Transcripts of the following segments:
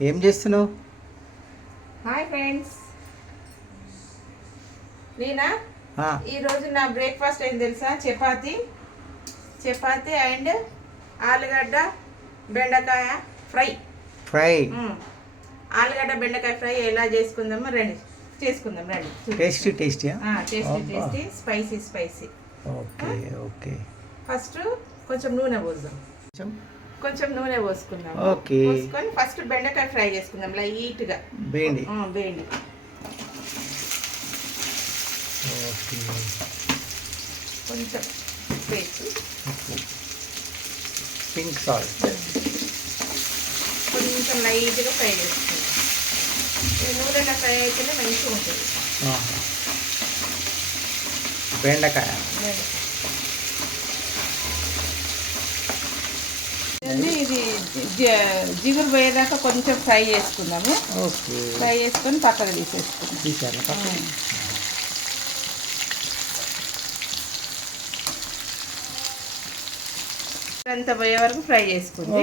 ఏం చేస్తున్నావు? Hi friends. నేనా? ఈరోజు నా బ్రేక్ఫాస్ట్ ఏం తెలుసా? చపాతి. చపాతి అండ్ ఆలుగడ్డ బెండకాయ ఫ్రై. ఫ్రై. ఆలుగడ్డ బెండకాయ ఫ్రై ఎలా చేసుకుందామో రండి. చేసుకుందాం రండి. టేస్టీ టేస్టీ అబ్బా. Tasty spicy spicy. Okay okay. First కొంచెం నూనె పోద్దాం. కొంచెం కొంచెం నూనె పోసుకుందాం ఓకే. పోసుకొని ఫస్ట్ బెండకాయ ఫ్రై చేసుకుందాం లైట్గా. బేండి. వేయండి ఓకే. కొంచెం వేసి పింక్ సాల్ట్. కొంచెం లైట్గా ఫ్రై చేసుకుందాం. నూనెలో ఫ్రై అయితేనే మంచిగా ఉంటుంది. బెండకాయ. ఇది ఇది జిగురు పోయేదాకా కొంచెం ఫ్రై చేసుకుందాము. ఓకే. ఫ్రై చేసుకొని పక్కన తీసేసుకుందాం. పక్కన? అంత పోయే వరకు ఫ్రై చేసుకుంది.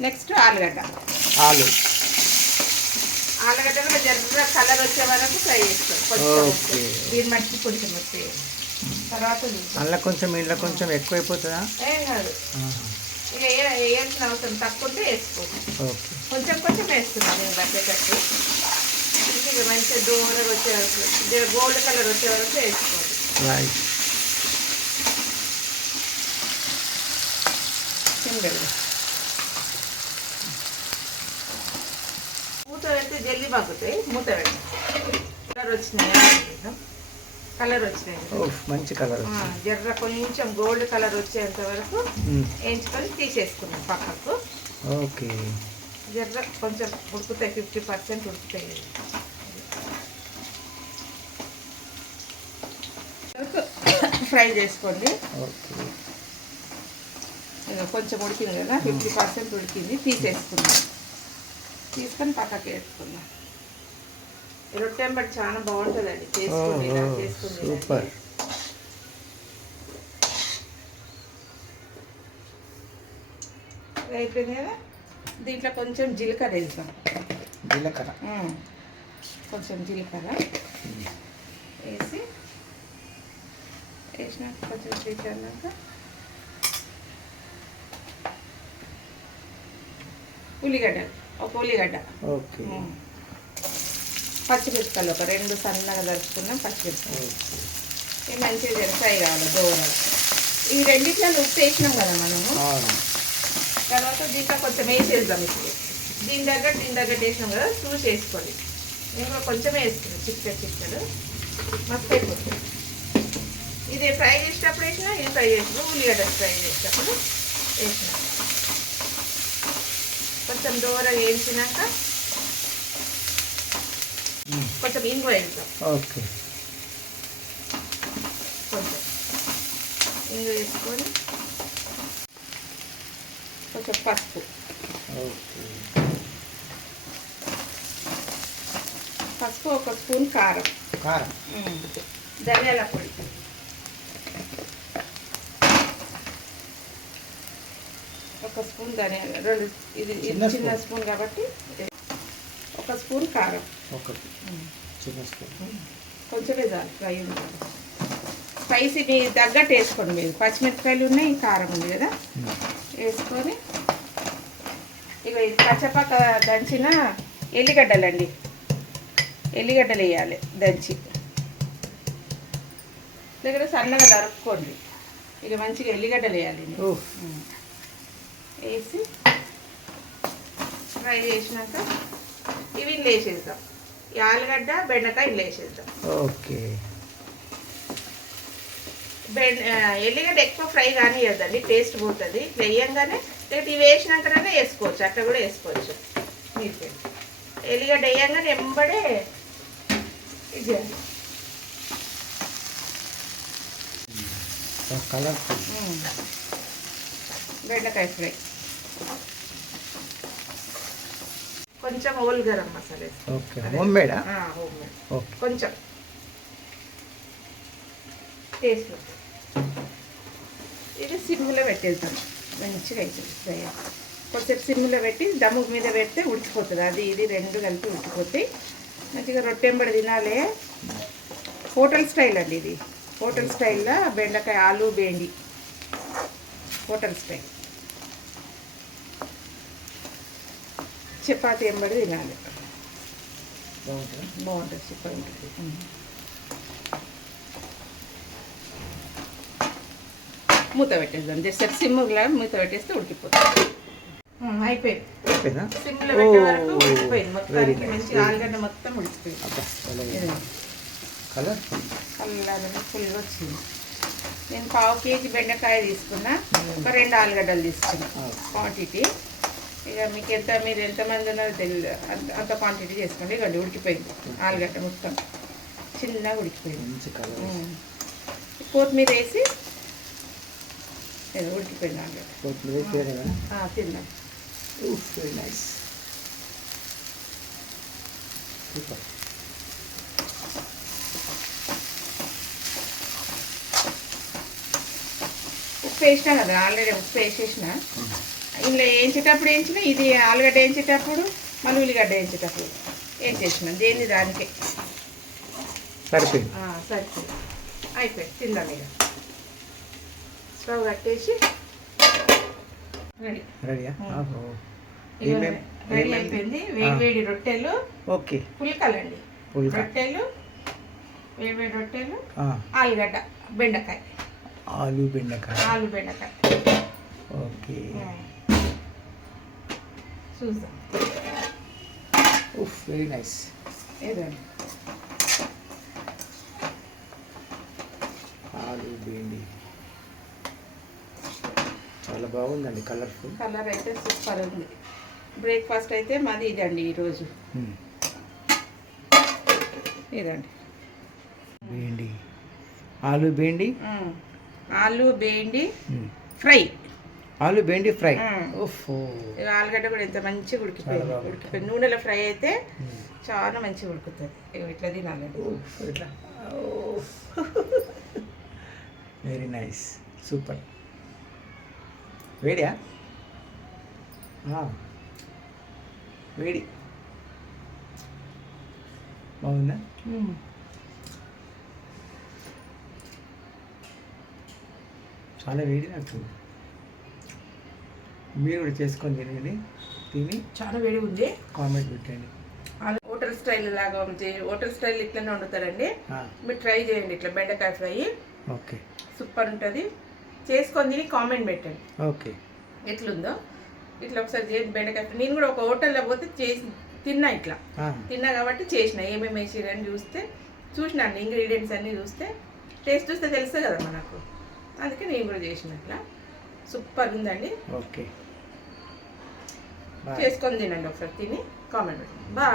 నెక్స్ట్ ఆలుగడ్డ. ఆలు. ఆలుగడ్డ కూడా జర్ర కలర్ వచ్చే వరకు ఫ్రై చేసుకోండి కొంచెం. దీని మట్టి కొంచెం వచ్చే తర్వాత. అందులో కొంచెం ఇంట్లో కొంచెం ఎక్కువైపోతుందా? ఏం కాదు. వేయాల్సిన అవసరం తక్కువ ఉంటే వేసుకో కొంచెం కొంచెం వేస్తున్నాను నేను బట్టేటట్టు ఇక మంచిగా దూరంగా వచ్చే వరకు గోల్డ్ కలర్ వచ్చే వరకు వేసుకోండి సింగల్ మూత పెడితే జల్దీ మగ్గుతాయి. మూత కలర్ వచ్చినాయి? కలర్ వచ్చినాయి. మంచి కలర్ జర్ర కొంచెం గోల్డ్ కలర్ వచ్చేంత వరకు వేయించుకొని తీసేసుకున్నాం పక్కకు. ఓకే. జర్ర కొంచెం ఉడుకుతాయి ఫిఫ్టీ పర్సెంట్ ఉడుకుతాయి. ఫ్రై చేసుకోండి. కొంచెం ఉడికింది కదా ఫిఫ్టీ పర్సెంట్ ఉడికింది తీసేసుకుందాం తీసుకొని పక్కకి వేసుకుందాం. రొట్టె బట్టి చాలా బాగుంటుందండి. చేసుకోండి ఇలా చేసుకోండి సూపర్. అయిపోయింది కదా దీంట్లో కొంచెం జీలకర్ర వేద్దాం. జీలకర్ర. కొంచెం జీలకర్ర వేసి వేసినాక కొంచెం స్వీట్ అన్నాక ఉల్లిగడ్డ ఒక ఉల్లిగడ్డ. ఓకే. పచ్చిమిరపకాయలు ఒక రెండు సన్నగా దరుచుకున్నాం పచ్చిమిరపకాయలు. ఇవి మంచిగా ఫ్రై కావాలి దోరలు ఈ రెండిట్లో ఉప్పు వేసినాం కదా మనము. తర్వాత దీంట్లో కొంచెం వేసేద్దాం ఇప్పుడు. దీని దగ్గర దీని దగ్గర వేసినాం కదా చూసి వేసుకోండి. నేను కూడా కొంచెం వేసుకున్నాను చిక్కడు చిక్కడు. మస్తు అయిపోతుంది. ఇది ఫ్రై చేసేటప్పుడు వేసినా ఇది ఫ్రై చేసిన ఉల్లిగడ్డ ఫ్రై చేసేటప్పుడు వేసిన. కొంచెం దూరం వేయించినాక మ్మ్. కొంచెం ఇంగు వేస్తాం ఓకే. కొంచెం ఇంగు వేసుకొని కొంచెం పసుపు. పసుపు ఒక స్పూన్ కారం. కారం. ధనియాల పొడి. ఒక స్పూన్ ధనియాల రెండు ఇది చిన్న. స్పూన్ కాబట్టి ఒక స్పూన్ కారం. ఒకటి చిన్న స్పూన్. కొంచెమే చాలు ఫ్రై ఉంటుంది స్పైసీ మీ తగ్గట్టు వేసుకోండి మీరు. పచ్చిమిరపకాయలు ఉన్నాయి కారం ఉంది కదా. వేసుకొని ఇక ఇది పచ్చపక్క దంచిన ఎల్లిగడ్డలండి. ఎల్లిగడ్డలు వేయాలి దంచి. దగ్గర సన్నగా దరుపుకోండి ఇక మంచిగా ఎల్లిగడ్డలు వేయాలి వేసి ఫ్రై చేసినాక ఇవి ఇందులో వేసేద్దాం. ఈ ఆలుగడ్డ బెండకాయ ఇందులో వేసేద్దాం. ఓకే. బెండ ఎల్లిగడ్డ ఎక్కువ ఫ్రై కానియద్దండి టేస్ట్ పోతుంది. ఇట్లా వేయంగానే లేకపోతే ఇవి వేసినాకనే వేసుకోవచ్చు అట్లా కూడా వేసుకోవచ్చు. మీకు ఎల్లిగడ్డ వేయంగానే ఎంబడే ఇది ఉమ్. బెండకాయ ఫ్రై. కొంచెం ఓల్ గరం మసాలా. ఓకే. హోమ్ మేడా కొంచెం. టేస్ట్ ఇది సిమ్లో పెట్టేద్దాం. మంచిగా అవుతుంది ఫ్రై కొద్దిసేపు సిమ్లో పెట్టి దమ్ము మీద పెడితే ఉడికిపోతుంది. అది ఇది రెండు కలిపి ఉడికిపోతాయి మంచిగా రొట్టెంబడి తినాలి. హోటల్ స్టైల్ అండి ఇది. హోటల్ స్టైల్లో బెండకాయ ఆలు బేండి. Hotel style. చపాతి ఎంబడి తినాలి. బాగుంటుందా? సూపర్ ఉంటుంది. మూత పెట్టేద్దాం. జస్ట్ సిమ్లో మూత పెట్టేస్తే ఉడికిపోతుంది. అయిపోయింది. అయిపోయిందా? సిమ్లో పెట్టే వరకు Oh, ఉడికిపోయింది very మొత్తానికి nice, మంచి very ఆలుగడ్డ మొత్తం ఉడికిపోయింది. కలర్? ఫుల్గా వచ్చింది. నేను పావు కేజీ బెండకాయ తీసుకున్నా. ఒక రెండు ఆలుగడ్డలు తీసుకున్నా. క్వాంటిటీ ఇక మీకు ఎంత మీరు ఎంతమంది ఉన్నారో తెలియదు అంత అంత క్వాంటిటీ చేసుకోండి. ఇక ఉడికిపోయింది. ఆలుగడ్డ మొత్తం. చిన్నగా ఉడికిపోయింది. కొత్తిమీర వేసి ఉడికిపోయింది ఆలుగడ్డ. కొత్తిమీర తిన్నాం. Nice super. ఉప్పు వేసినా కదా ఆల్రెడీ ఉప్పు వేసేసిన. ఇందులో వేయించేటప్పుడు వేయించిన ఇది ఆలుగడ్డ వేయించేటప్పుడు మళ్ళీ ఉల్లిగడ్డ వేయించేటప్పుడు. వేయించేసిన దేన్ని దానికే. సరిపోయింది. సరిపోయింది. అయిపోయింది. తిందాం ఇక. స్టవ్ కట్టేసి రెడీ. రెడీయా? రెడీ అయిపోయింది. వేడి వేడి రొట్టెలు ఓకే. పుల్కలండి. పుల్కా. రొట్టెలు వేడి వేడి రొట్టెలు ఆలుగడ్డ బెండకాయ. ఆలు బెండకాయ. ఆలు బెండకాయ. ఓకే. చూద్దాం. ఉఫ్ వెరీ నైస్ ఏదండి ఆలు బెండి. చాలా బాగుందండి కలర్ఫుల్ కలర్ అయితే సూపర్ ఉంది. బ్రేక్ఫాస్ట్ అయితే మాది ఇదండి ఈరోజు. ఇదండి బెండి. ఆలు బెండి? ఉమ్. ఆలు బేండి ఫ్రై. ఆలు బెండి ఫ్రై. ఇక ఆలుగడ్డ కూడా ఎంత మంచిగా ఉడికిపోయింది. ఉడికిపోయింది. నూనెలో ఫ్రై అయితే చాలా మంచిగా ఉడుకుతుంది. ఇట్లా తినాలండి ఇట్లా. వెరీ నైస్ సూపర్ వేడియా. వేడి. బాగుందా. చాలా వేడి నాకు. మీరు కూడా చేసుకొని తినండి. తిని చాలా వేడి ఉంది. కామెంట్ పెట్టండి. హోటల్ స్టైల్ లాగా హోటల్ స్టైల్ ఇట్లనే వండుతారండి. మీరు ట్రై చేయండి ఇట్లా బెండకాయ ఫ్రై. ఓకే. సూపర్ ఉంటుంది. చేసుకొని తిని కామెంట్ పెట్టండి. ఓకే. ఎట్లుందో. ఇట్లా ఒకసారి చేసి బెండకాయ ఫ్రై. నేను కూడా ఒక హోటల్లో పోతే చేసి తిన్నా ఇట్లా. తిన్నా కాబట్టి చేసిన. ఏమేమి వేసిరని చూస్తే చూసినాను ఇంగ్రీడియంట్స్ అన్నీ చూస్తే టేస్ట్ చూస్తే తెలుస్తుంది కదా మనకు. అందుకే నేను కూడా చేసిన ఇట్లా. సూపర్ ఉందండి. ఓకే. చేసుకొని తినండి ఒకసారి. తిని కామెంట్ బాయ్